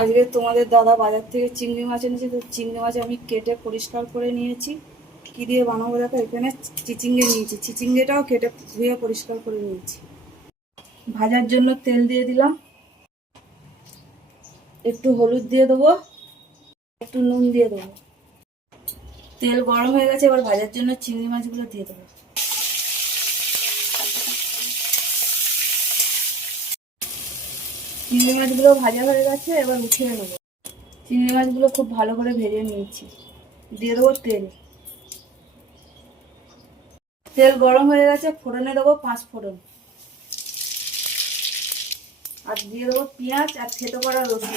আজকে তোমাদের দাদা বাজার থেকে চিংড়ি মাছ এনেছে, তো চিংড়ি মাছ আমি কেটে পরিষ্কার করে নিয়েছি। কী দিয়ে বানাবো দেখো, এখানে চিচিঙ্গে নিয়েছি, চিচিঙ্গেটাও কেটে ধুয়ে পরিষ্কার করে নিয়েছি। ভাজার জন্য তেল দিয়ে দিলাম, একটু হলুদ দিয়ে দেবো, একটু নুন দিয়ে দেবো। তেল গরম হয়ে গেছে, এবার ভাজার জন্য চিংড়ি মাছগুলো দিয়ে দেবো। চিংড়ি মাছগুলো ভাজা হয়ে গেছে, এবার উঠিয়ে নেবো। চিংড়ি মাছগুলো খুব ভালো করে ভেজে নিয়েছি। দিয়ে দেবো তেল। তেল গরম হয়ে গেছে, ফোড়নে দেবো 5 ফোড়ন, আর দিয়ে দেবো পেঁয়াজ আর থেতো করা রসুন।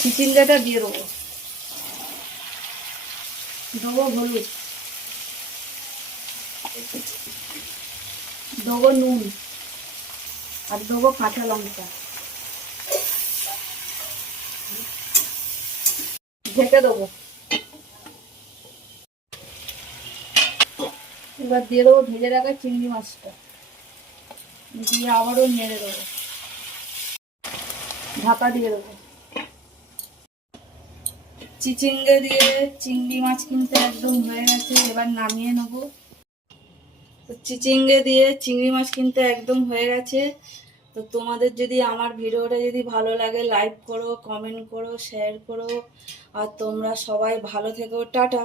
চিচিঙ্গাটা দিয়ে দেবো, দেবো হলুদ, দেবো নুন, আর দেবো কাঁচা লঙ্কা। ঢেকে দেবো। এবার দিয়ে দেবো ভেজে রাখা চিংড়ি মাছটা, দিয়ে আবারও নেড়ে দেবো, ঢাকা দিয়ে দেবো। চিচিঙ্গে দিয়ে চিংড়ি মাছ কিন্তু একদম হয়ে গেছে, এবার নামিয়ে নেবো। চিচিঙ্গে দিয়ে চিংড়ি মাছ কিন্তু একদম হয়ে গেছে। তো তোমাদের যদি আমার ভিডিওটা যদি ভালো লাগে, লাইক করো, কমেন্ট করো, শেয়ার করো। আর তোমরা সবাই ভালো থেকো, টাটা।